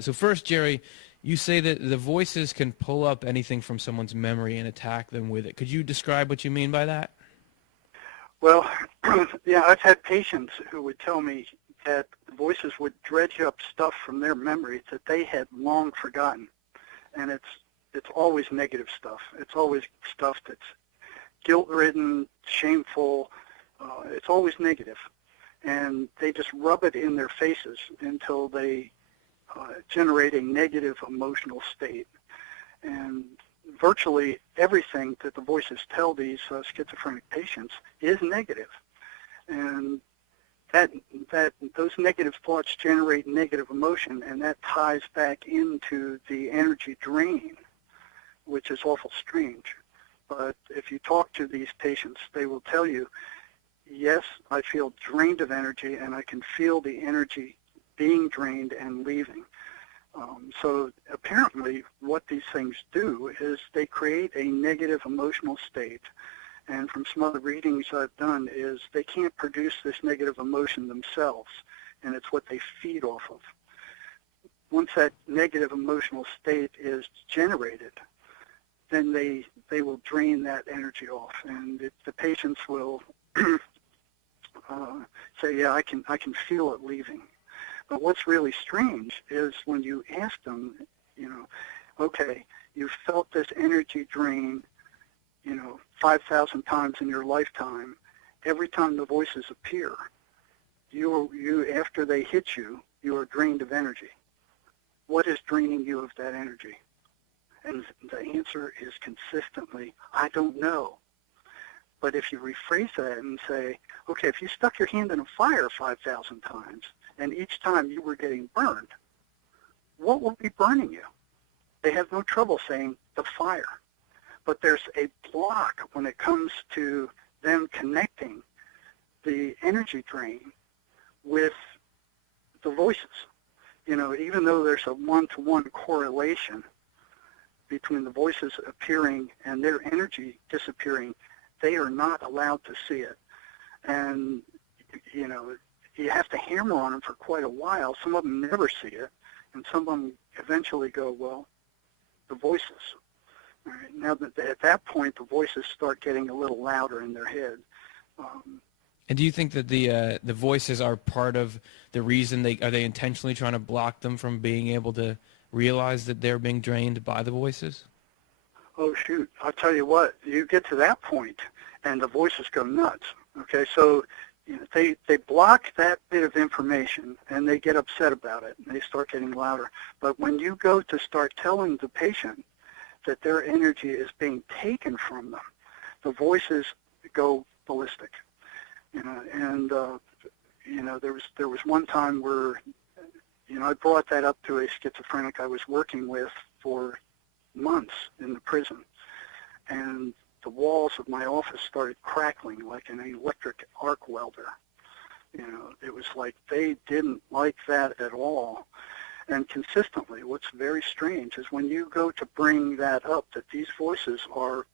So first, Jerry, you say that the voices can pull up anything from someone's memory and attack them with it. Could you describe what you mean by that? Well, yeah, I've had patients who would tell me that the voices would dredge up stuff from their memories that they had long forgotten. And it's always negative stuff. It's always stuff that's guilt-ridden, shameful. It's always negative. And they just rub it in their faces until they generate a negative emotional state. And virtually everything that the voices tell these schizophrenic patients is negative. And that those negative thoughts generate negative emotion, and that ties back into the energy drain, which is awful strange. But if you talk to these patients, they will tell you, yes, I feel drained of energy, and I can feel the energy being drained and leaving. So apparently what these things do is they create a negative emotional state. And from some other readings I've done is they can't produce this negative emotion themselves, and it's what they feed off of. Once that negative emotional state is generated, then they will drain that energy off, and the patients will say, yeah, I can feel it leaving. But what's really strange is when you ask them, okay, you felt this energy drain, 5,000 times in your lifetime. Every time the voices appear, you after they hit you, you are drained of energy. What is draining you of that energy? And the answer is consistently, I don't know. But if you rephrase that and say, okay, if you stuck your hand in a fire 5,000 times, and each time you were getting burned, what will be burning you? They have no trouble saying the fire. But there's a block when it comes to them connecting the energy drain with the voices. Even though there's a one-to-one correlation between the voices appearing and their energy disappearing, they are not allowed to see it. And, you have to hammer on them for quite a while. Some of them never see it, and some of them eventually go, well, the voices. All right, now, at that point, the voices start getting a little louder in their head. And do you think that the voices are part of the reason are they intentionally trying to block them from being able to realize that they're being drained by the voices? Oh, shoot. I'll tell you what, you get to that point, and the voices go nuts. Okay, so they block that bit of information, and they get upset about it, and they start getting louder. But when you go to start telling the patient that their energy is being taken from them, the voices go ballistic. And there was one time where I brought that up to a schizophrenic I was working with for months in the prison, and the walls of my office started crackling like an electric arc welder. It was like they didn't like that at all. And consistently, what's very strange is when you go to bring that up, that these voices are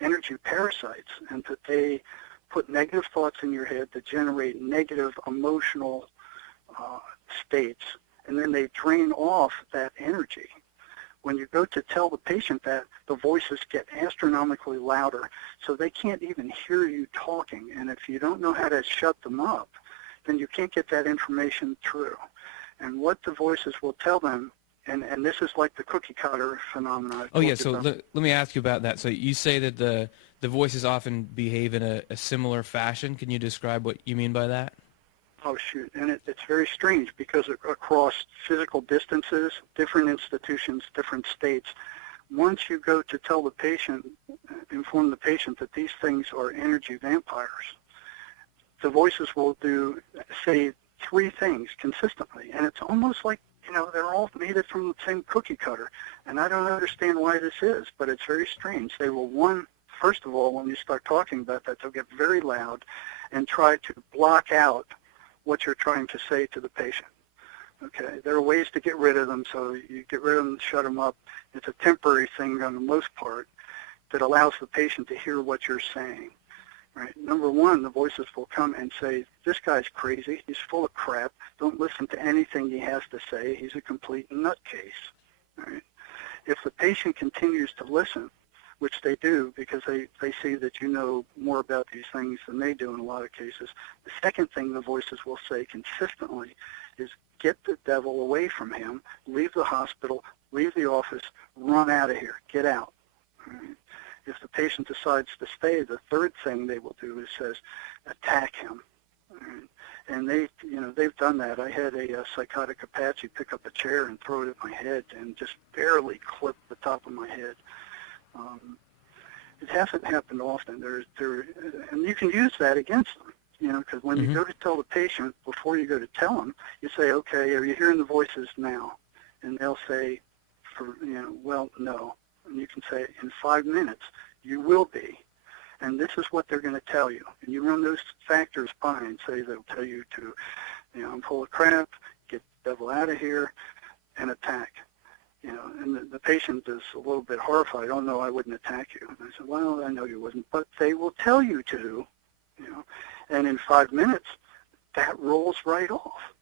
energy parasites, and that they put negative thoughts in your head that generate negative emotional states, and then they drain off that energy. When you go to tell the patient that, the voices get astronomically louder, so they can't even hear you talking. And if you don't know how to shut them up, then you can't get that information through. And what the voices will tell them, and this is like the cookie cutter phenomenon. Oh, yeah, so let me ask you about that. So you say that the voices often behave in a similar fashion. Can you describe what you mean by that? Oh, shoot. And it's very strange because across physical distances, different institutions, different states, once you go to tell the patient, inform the patient that these things are energy vampires, the voices will say three things consistently. And it's almost like, they're all made it from the same cookie cutter. And I don't understand why this is, but it's very strange. They will, first of all, when you start talking about that, they'll get very loud and try to block out what you're trying to say to the patient. Okay, there are ways to get rid of them, so you get rid of them, shut them up. It's a temporary thing on the most part that allows the patient to hear what you're saying. right? Number one, the voices will come and say, this guy's crazy. He's full of crap. Don't listen to anything he has to say. He's a complete nutcase, right? If the patient continues to listen, which they do because they see that you know more about these things than they do in a lot of cases, the second thing the voices will say consistently is, get the devil away from him, leave the hospital, leave the office, run out of here, get out. Right? If the patient decides to stay, the third thing they will do is says, attack him. Right? And they've done that. I had a psychotic Apache pick up a chair and throw it at my head and just barely clip the top of my head. It hasn't happened often. And you can use that against them, because when you go to tell the patient, before you go to tell them, you say, okay, are you hearing the voices now? And they'll say, well, no. And you can say, in 5 minutes, you will be. And this is what they're going to tell you. And you run those factors by and say they'll tell you to, I'm full of crap, get the devil out of here, and attack. And the patient is a little bit horrified. Oh, no, I wouldn't attack you. And I said, well, I know you wouldn't, but they will tell you to, And in 5 minutes, that rolls right off.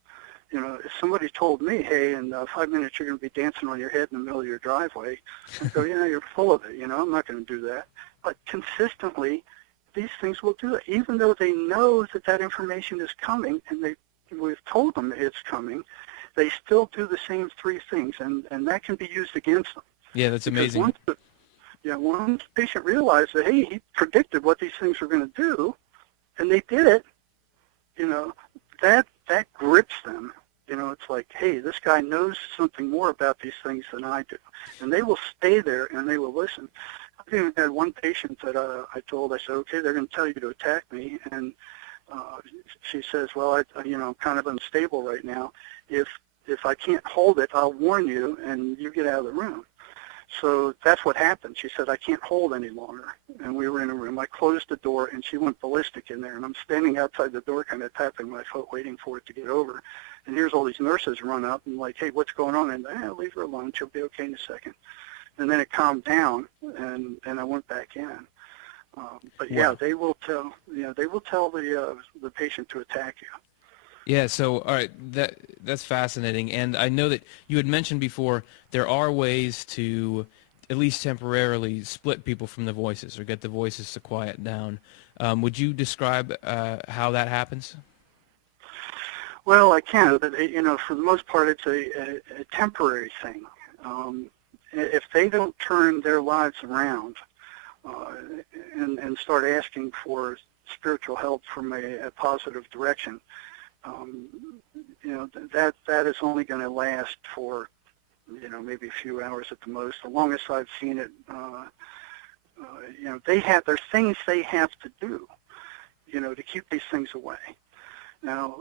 If somebody told me, hey, in 5 minutes you're going to be dancing on your head in the middle of your driveway, I go, you're full of it. I'm not going to do that. But consistently, these things will do it. Even though they know that information is coming, and we've told them it's coming, they still do the same three things, and that can be used against them. Yeah, that's amazing. Once the patient realized that, hey, he predicted what these things were going to do, and they did it, that grips them. It's like, hey, this guy knows something more about these things than I do. And they will stay there, and they will listen. I've even had one patient that I said, okay, they're going to tell you to attack me, and she says, well, I'm kind of unstable right now. If I can't hold it, I'll warn you, and you get out of the room. So that's what happened. She said, I can't hold any longer. And we were in a room. I closed the door, and she went ballistic in there. And I'm standing outside the door kind of tapping my foot, waiting for it to get over. And here's all these nurses run up and like, hey, what's going on? And leave her alone. She'll be okay in a second. And then it calmed down, and I went back in. But yeah, they will tell the patient to attack you. Yeah, so all right, that's fascinating. And I know that you had mentioned before there are ways to at least temporarily split people from the voices or get the voices to quiet down. Would you describe how that happens? Well, I can, but for the most part, it's a temporary thing. If they don't turn their lives around and start asking for spiritual help from a positive direction, that is only going to last for, maybe a few hours at the most. The longest I've seen it, there's things they have to do, to keep these things away. Now,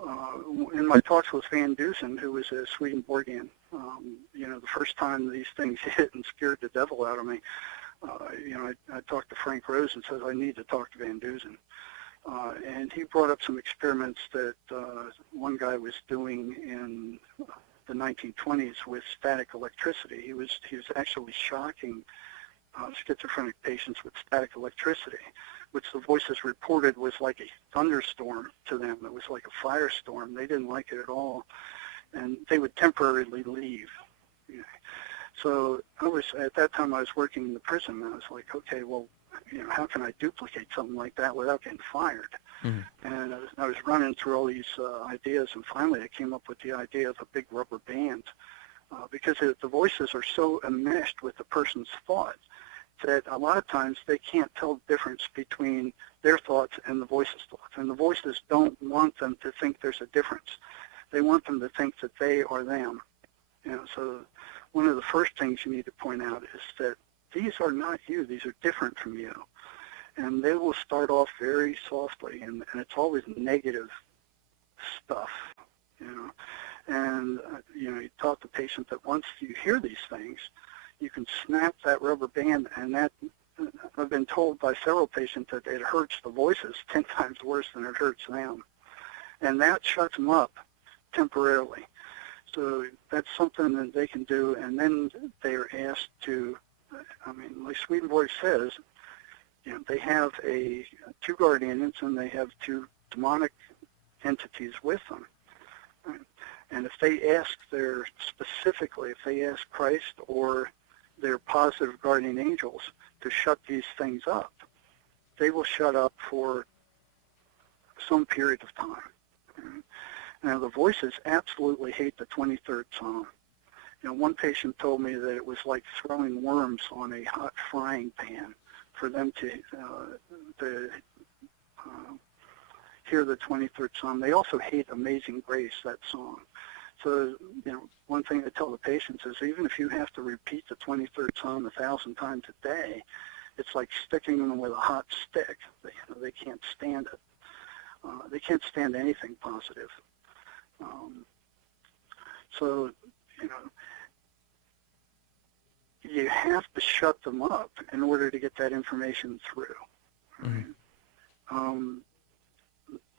in my talks with Van Dusen, who was a Swedenborgian, the first time these things hit and scared the devil out of me, I talked to Frank Rose and said, I need to talk to Van Dusen. And he brought up some experiments that one guy was doing in the 1920s with static electricity. He was actually shocking schizophrenic patients with static electricity, which the voices reported was like a thunderstorm to them. It was like a firestorm. They didn't like it at all, and they would temporarily leave. So at that time I was working in the prison, and I was like, okay, well, how can I duplicate something like that without getting fired? Mm-hmm. And I was running through all these ideas, and finally I came up with the idea of a big rubber band, because the voices are so enmeshed with the person's thought that a lot of times they can't tell the difference between their thoughts and the voices' thoughts. And the voices don't want them to think there's a difference. They want them to think that they are them. So one of the first things you need to point out is that these are not you. These are different from you. And they will start off very softly, and it's always negative stuff, And, you taught the patient that once you hear these things, you can snap that rubber band, and that, I've been told by several patients that it hurts the voices 10 times worse than it hurts them. And that shuts them up temporarily. So that's something that they can do, and then they are asked to, like Swedenborg says, they have two guardians, and they have two demonic entities with them. Right? And if they ask specifically, if they ask Christ or their positive guardian angels to shut these things up, they will shut up for some period of time. Right? Now, the voices absolutely hate the 23rd Psalm. One patient told me that it was like throwing worms on a hot frying pan for them to hear the 23rd Psalm. They also hate Amazing Grace, that song. So, one thing I tell the patients is even if you have to repeat the 23rd Psalm 1,000 times a day, it's like sticking them with a hot stick. They can't stand it. They can't stand anything positive. So, you have to shut them up in order to get that information through. Right? Mm-hmm.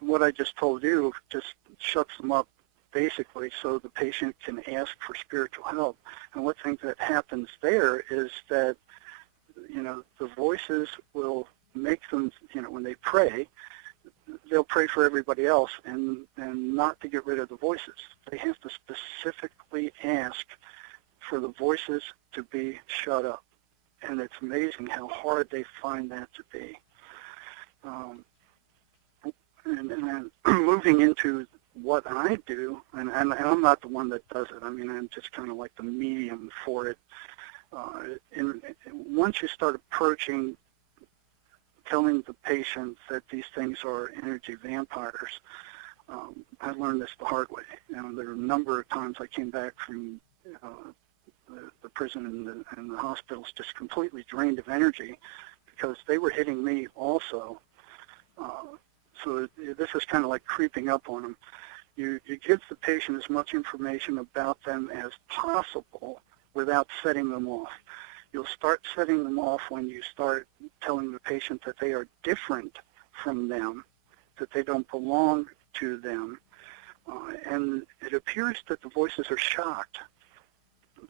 What I just told you just shuts them up basically so the patient can ask for spiritual help. And one thing that happens there is that, the voices will make them, when they pray, they'll pray for everybody else and not to get rid of the voices. They have to specifically ask for the voices to be shut up. And it's amazing how hard they find that to be. And then moving into what I do, and I'm not the one that does it. I mean, I'm just kind of like the medium for it. And once you start approaching telling the patient that these things are energy vampires, I learned this the hard way. There were a number of times I came back from the prison and the hospitals just completely drained of energy because they were hitting me also. So this is kind of like creeping up on them. You give the patient as much information about them as possible without setting them off. You'll start setting them off when you start telling the patient that they are different from them, that they don't belong to them. And it appears that the voices are shocked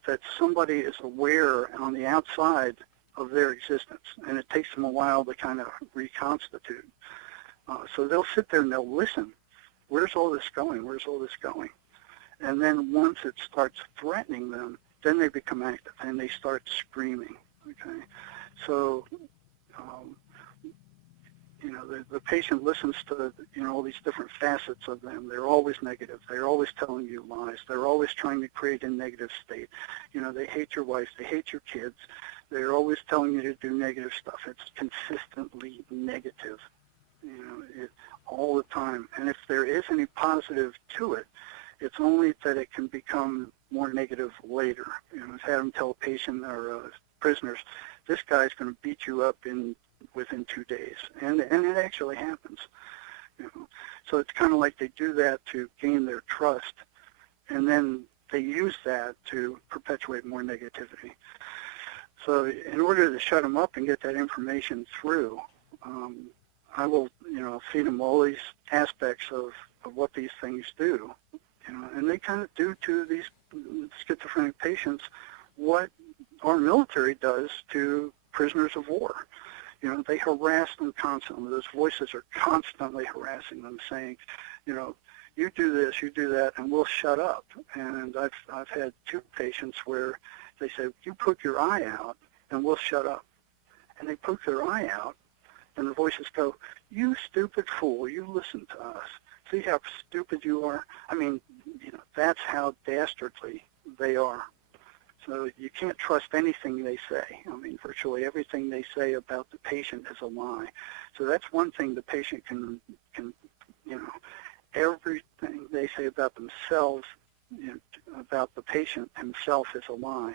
that somebody is aware on the outside of their existence, and it takes them a while to kind of reconstitute. So they'll sit there and they'll listen. Where's all this going? Where's all this going? And then once it starts threatening them, then they become active and they start screaming. Okay, so the patient listens to all these different facets of them. They're always negative. They're always telling you lies. They're always trying to create a negative state. They hate your wife. They hate your kids. They're always telling you to do negative stuff. It's consistently negative, all the time. And if there is any positive to it, it's only that it can become more negative later. I've had them tell a patient or prisoners, this guy's going to beat you up within 2 days, and it actually happens. So it's kind of like they do that to gain their trust, and then they use that to perpetuate more negativity. So in order to shut them up and get that information through, I will, feed them all these aspects of what these things do, and they kind of do to these schizophrenic patients what our military does to prisoners of war. They harass them constantly. Those voices are constantly harassing them, saying, you do this, you do that, and we'll shut up. And I've had 2 patients where they say, you poke your eye out, and we'll shut up. And they poke their eye out, and the voices go, you stupid fool, you listen to us. See how stupid you are? I mean, that's how dastardly they are. So you can't trust anything they say. I mean, virtually everything they say about the patient is a lie. So that's one thing the patient can everything they say about themselves, about the patient himself is a lie.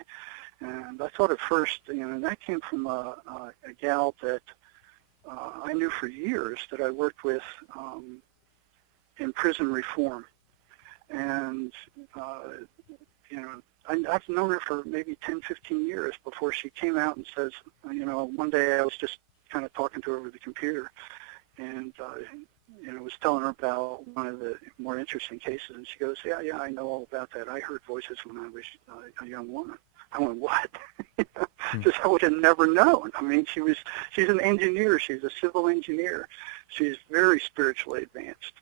And I thought at first, and that came from a gal that I knew for years that I worked with in prison reform. And, I've known her for maybe 10, 15 years before she came out and says, one day I was just kind of talking to her over the computer and, was telling her about one of the more interesting cases. And she goes, yeah, I know all about that. I heard voices when I was a young woman. I went, what? Because I would have never known. I mean, she's an engineer. She's a civil engineer. She's very spiritually advanced.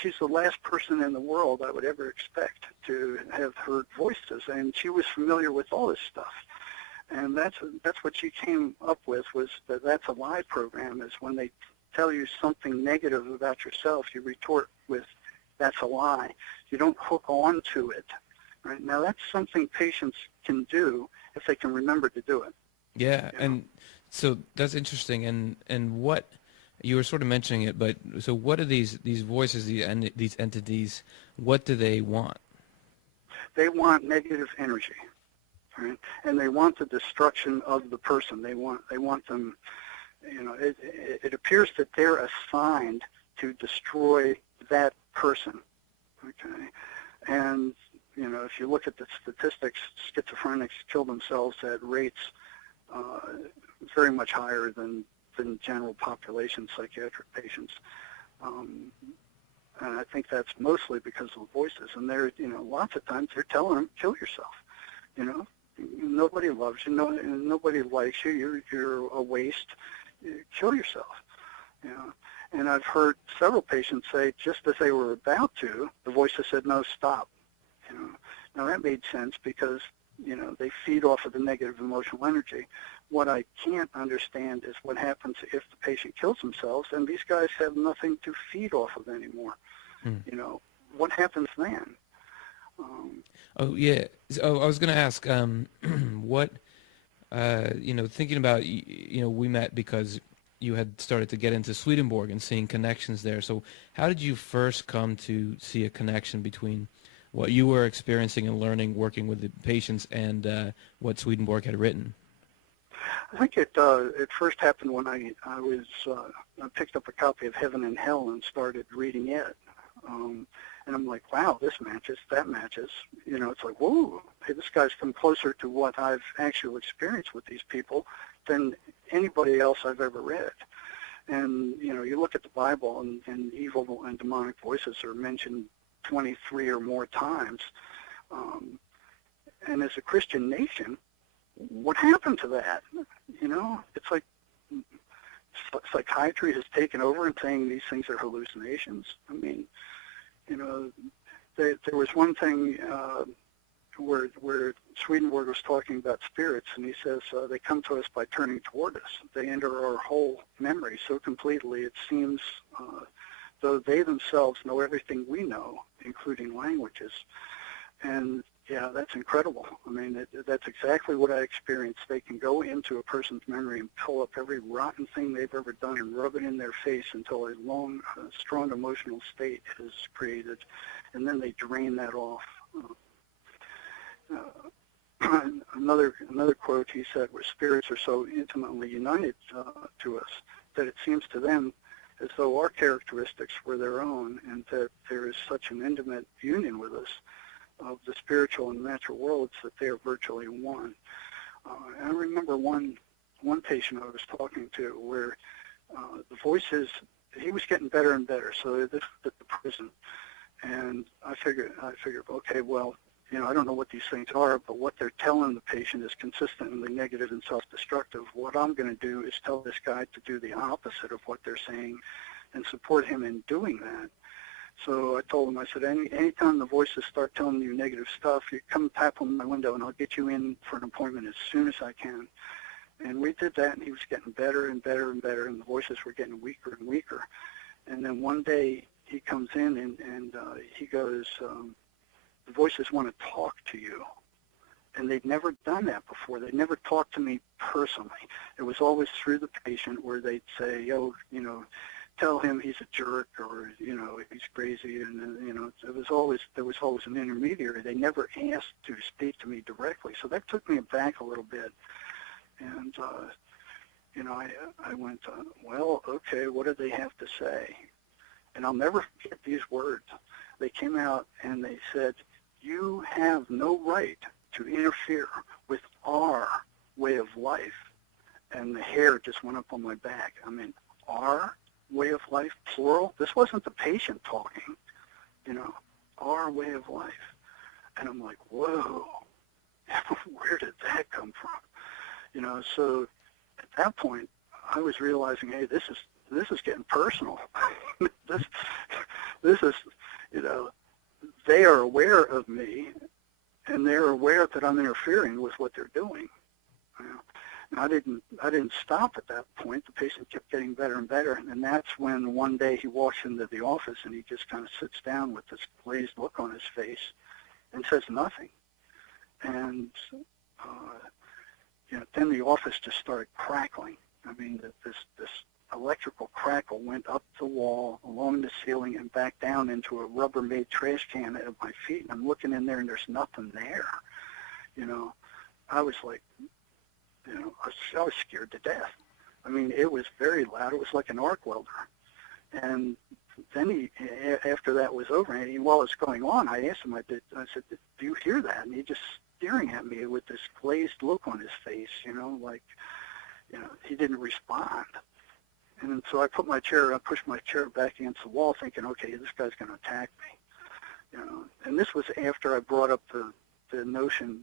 She's the last person in the world I would ever expect to have heard voices, and she was familiar with all this stuff. And that's what she came up with, was that That's a Lie program, is when they tell you something negative about yourself, you retort with, that's a lie. You don't hook on to it. Right? Now, that's something patients can do if they can remember to do it. Yeah, You know? and so that's interesting. And what you were sort of mentioning it, but so what are these voices, these entities? What do they want? They want negative energy, right? And they want the destruction of the person. They want them. You know, it appears that they're assigned to destroy that person. Okay, and you know, if you look at the statistics, schizophrenics kill themselves at rates very much higher than general population psychiatric patients. And I think that's mostly because of the voices. And they're, you know, lots of times they're telling them, kill yourself. You know, nobody loves you, nobody likes you. You're a waste. Kill yourself. You know. And I've heard several patients say, just as they were about to, the voices said, no, stop. You know. Now that made sense because, you know, they feed off of the negative emotional energy. What I can't understand is what happens if the patient kills themselves and these guys have nothing to feed off of anymore. You know, what happens then? Oh, yeah. So I was going to ask, what, you know, thinking about, you know, we met because you had started to get into Swedenborg and seeing connections there. So how did you first come to see a connection between what you were experiencing and learning working with the patients and what Swedenborg had written? I think it first happened when I picked up a copy of Heaven and Hell and started reading it. And I'm like, wow, this matches, that matches. You know, it's like, whoa, hey, this guy's come closer to what I've actually experienced with these people than anybody else I've ever read. And, you know, you look at the Bible and evil and demonic voices are mentioned 23 or more times. And as a Christian nation, what happened to that? You know, it's like psychiatry has taken over and saying these things are hallucinations. I mean, you know, there was one thing where Swedenborg was talking about spirits, and he says they come to us by turning toward us. They enter our whole memory so completely it seems though they themselves know everything we know, including languages. And yeah, that's incredible. I mean, that's exactly what I experienced. They can go into a person's memory and pull up every rotten thing they've ever done and rub it in their face until a strong emotional state is created, and then they drain that off. Another quote he said was, spirits are so intimately united to us that it seems to them as though our characteristics were their own, and that there is such an intimate union with us of the spiritual and natural worlds that they are virtually one. I remember one patient I was talking to where the voices, he was getting better and better. So this was at the prison, and I figured, okay, well, you know, I don't know what these things are, but what they're telling the patient is consistently negative and self-destructive. What I'm going to do is tell this guy to do the opposite of what they're saying and support him in doing that. So I told him, I said, anytime the voices start telling you negative stuff, you come tap on my window and I'll get you in for an appointment as soon as I can. And we did that, and he was getting better and better and better, and the voices were getting weaker and weaker. And then one day he comes in and he goes, the voices want to talk to you. And they'd never done that before. They'd never talked to me personally. It was always through the patient where they'd say, oh, you know, tell him he's a jerk, or, you know, he's crazy. And, you know, there was always an intermediary. They never asked to speak to me directly. So that took me aback a little bit. And, you know, I went, well, okay, what do they have to say? And I'll never forget these words. They came out and they said, you have no right to interfere with our way of life. And the hair just went up on my back. I mean, our way of life, plural. This wasn't the patient talking, you know, our way of life. And I'm like, whoa. where did that come from? So at that point, I was realizing, hey, this is getting personal. this is, they are aware of me, and they're aware that I'm interfering with what they're doing. And I didn't stop at that point. The patient kept getting better and better, and that's when one day he walks into the office and he just kind of sits down with this glazed look on his face and says nothing. And then the office just started crackling. I mean, this electrical crackle went up the wall, along the ceiling, and back down into a Rubbermaid trash can at my feet. And I'm looking in there, and there's nothing there. I was like, I was scared to death. I mean, it was very loud. It was like an arc welder. And then after that was over, and while it's going on, I asked him, I said, do you hear that? And he just staring at me with this glazed look on his face, he didn't respond. And so I pushed my chair back against the wall thinking, okay, this guy's going to attack me. And this was after I brought up the notion,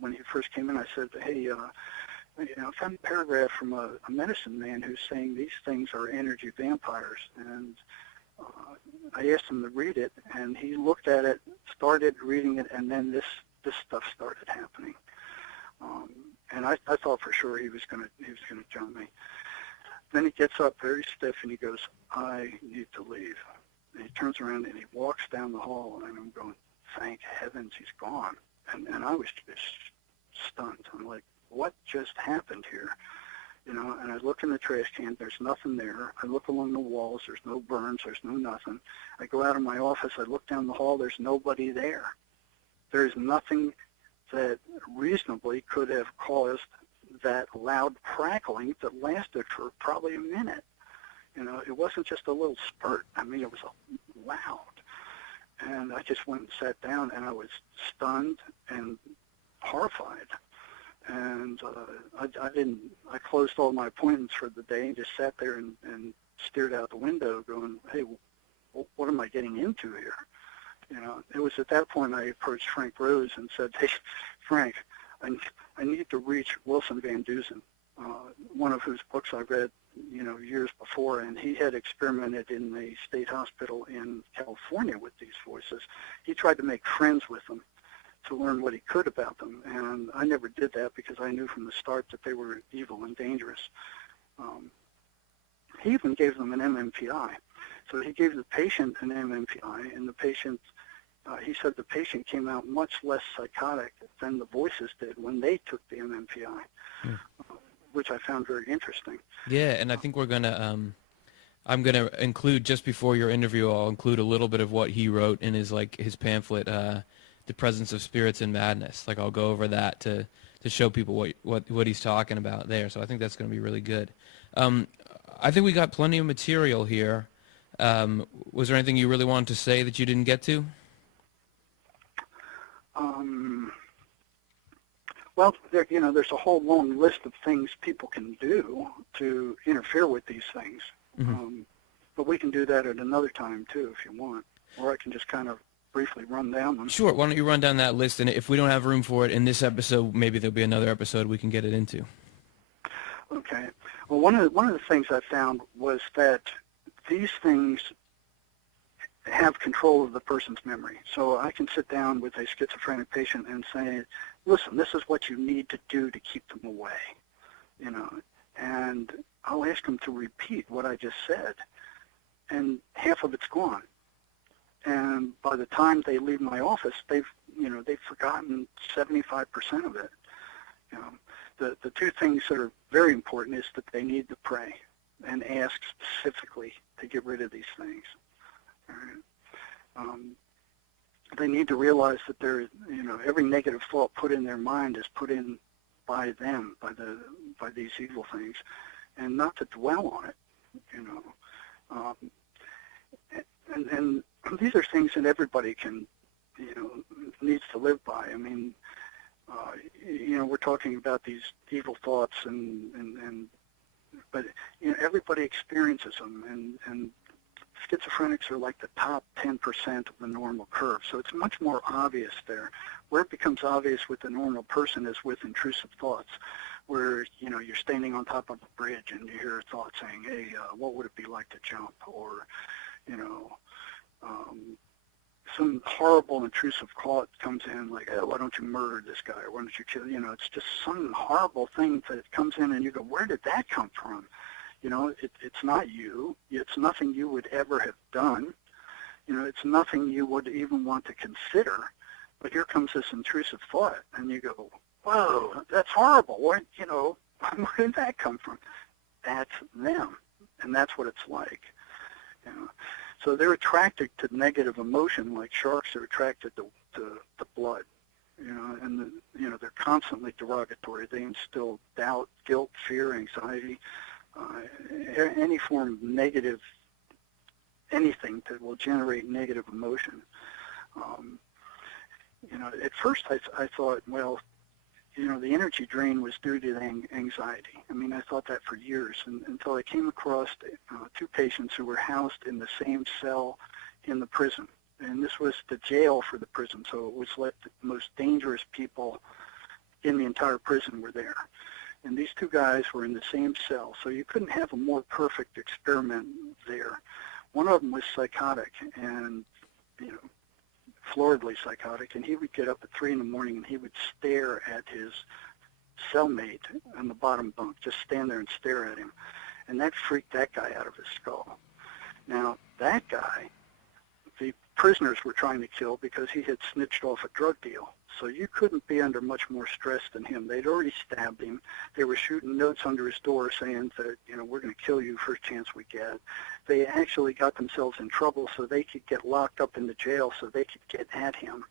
when he first came in, I said, hey, I found a paragraph from a medicine man who's saying these things are energy vampires. And I asked him to read it, and he looked at it, started reading it, and then this stuff started happening. And I thought for sure he was gonna jump me. Then he gets up very stiff and he goes, I need to leave. And he turns around and he walks down the hall, and I'm going, thank heavens he's gone. And I was just stunned. I'm like, what just happened here? And I look in the trash can, there's nothing there. I look along the walls, there's no burns, there's no nothing. I go out of my office, I look down the hall, there's nobody there. There's nothing that reasonably could have caused that loud crackling that lasted for probably a minute. It wasn't just a little spurt. I mean, it was loud. And I just went and sat down, and I was stunned and horrified. And I closed all my appointments for the day and just sat there and stared out the window going, hey, what am I getting into here? It was at that point I approached Frank Rose and said, hey, Frank, I need to reach Wilson Van Dusen, one of whose books I read, years before, and he had experimented in the state hospital in California with these voices. He tried to make friends with them to learn what he could about them, and I never did that because I knew from the start that they were evil and dangerous. He even gave them an MMPI. So he gave the patient an MMPI, and the patient, he said the patient came out much less psychotic than the voices did when they took the MMPI, which I found very interesting. Yeah, and I think we're going to, I'm going to include, just before your interview, I'll include a little bit of what he wrote in his pamphlet, The Presence of Spirits in Madness. I'll go over that to show people what he's talking about there. So I think that's going to be really good. I think we got plenty of material here. Was there anything you really wanted to say that you didn't get to? Well, there's a whole long list of things people can do to interfere with these things. Mm-hmm. But we can do that at another time, too, if you want. Or I can just kind of briefly run down them. Sure. Why don't you run down that list, and if we don't have room for it in this episode, maybe there'll be another episode we can get it into. Okay. Well, one of the things I found was that these things have control of the person's memory. So I can sit down with a schizophrenic patient and say, listen, this is what you need to do to keep them away, and I'll ask them to repeat what I just said, and half of it's gone. And by the time they leave my office, they've forgotten 75% of it. The two things that are very important is that they need to pray and ask specifically to get rid of these things. All right. They need to realize that every negative thought put in their mind is put in by them, by these evil things, and not to dwell on it. And these are things that everybody can, needs to live by. I mean, we're talking about these evil thoughts, but everybody experiences them, and schizophrenics are like the top 10% of the normal curve. So it's much more obvious there. Where it becomes obvious with the normal person is with intrusive thoughts, where, you're standing on top of a bridge and you hear a thought saying, hey, what would it be like to jump? Or, some horrible intrusive thought comes in like, oh, why don't you murder this guy? Or why don't you kill? It's just some horrible thing that comes in and you go, where did that come from? It's not you. It's nothing you would ever have done. It's nothing you would even want to consider. But here comes this intrusive thought, and you go, whoa, that's horrible. Where did that come from? That's them, and that's what it's like. So they're attracted to negative emotion like sharks are attracted to blood. And they're constantly derogatory. They instill doubt, guilt, fear, anxiety, any form of negative, anything that will generate negative emotion. At first I thought, well, the energy drain was due to the anxiety. I thought that for years until I came across two patients who were housed in the same cell in the prison. And this was the jail for the prison, so it was like the most dangerous people in the entire prison were there. And these two guys were in the same cell, so you couldn't have a more perfect experiment there. One of them was psychotic and, floridly psychotic, and he would get up at 3 in the morning and he would stare at his cellmate on the bottom bunk, just stand there and stare at him. And that freaked that guy out of his skull. Now, that guy, the prisoners were trying to kill because he had snitched off a drug deal. So you couldn't be under much more stress than him. They'd already stabbed him. They were shooting notes under his door saying that, we're going to kill you first chance we get. They actually got themselves in trouble so they could get locked up in the jail so they could get at him.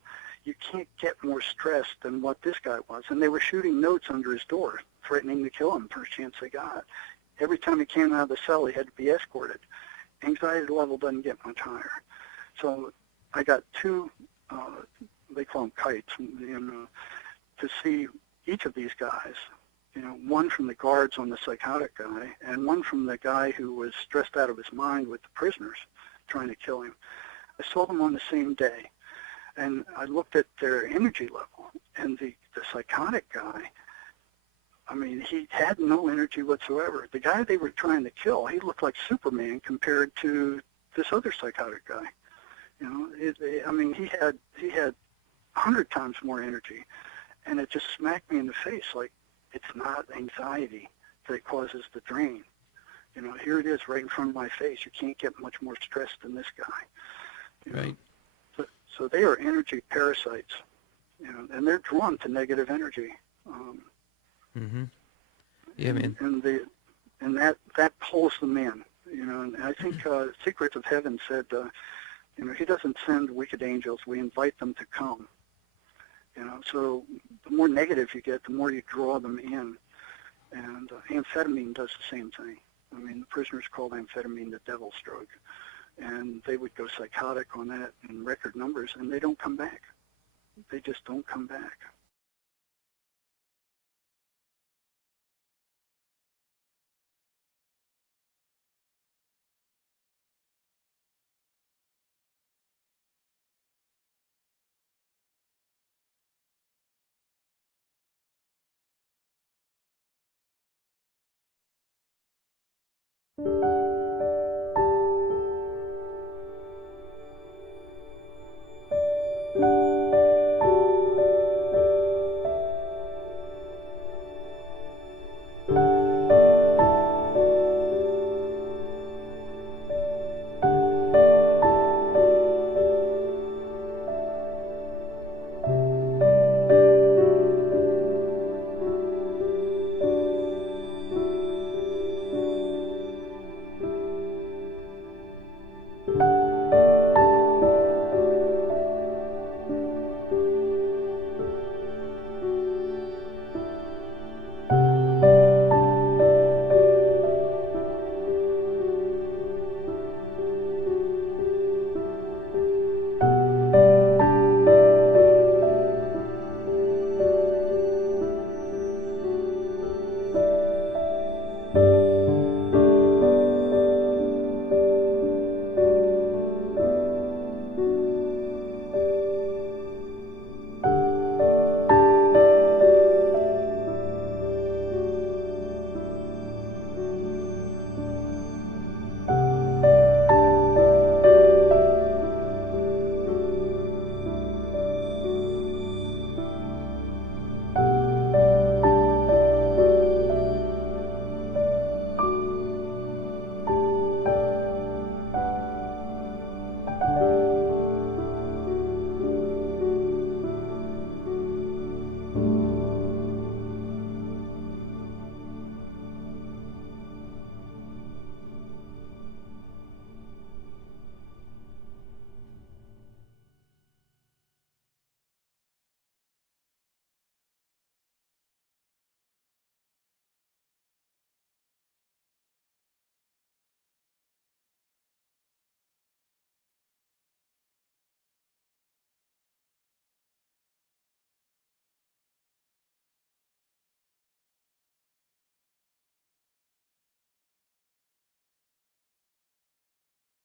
You can't get more stressed than what this guy was. And they were shooting notes under his door, threatening to kill him first chance they got. Every time he came out of the cell, he had to be escorted. Anxiety level doesn't get much higher. So I got two, they call them kites, to see each of these guys, one from the guards on the psychotic guy and one from the guy who was stressed out of his mind with the prisoners trying to kill him. I saw them on the same day, and I looked at their energy level, and the psychotic guy, he had no energy whatsoever. The guy they were trying to kill, he looked like Superman compared to this other psychotic guy. He had 100 times more energy, and it just smacked me in the face like it's not anxiety that causes the drain. Here it is right in front of my face. You can't get much more stressed than this guy. Right. So they are energy parasites, and they're drawn to negative energy. Mm-hmm. Yeah, man. And that pulls them in. And I think Secrets of Heaven said, he doesn't send wicked angels. We invite them to come. So the more negative you get, the more you draw them in. And amphetamine does the same thing. The prisoners called amphetamine the devil's drug. And they would go psychotic on that in record numbers, and they don't come back. They just don't come back. you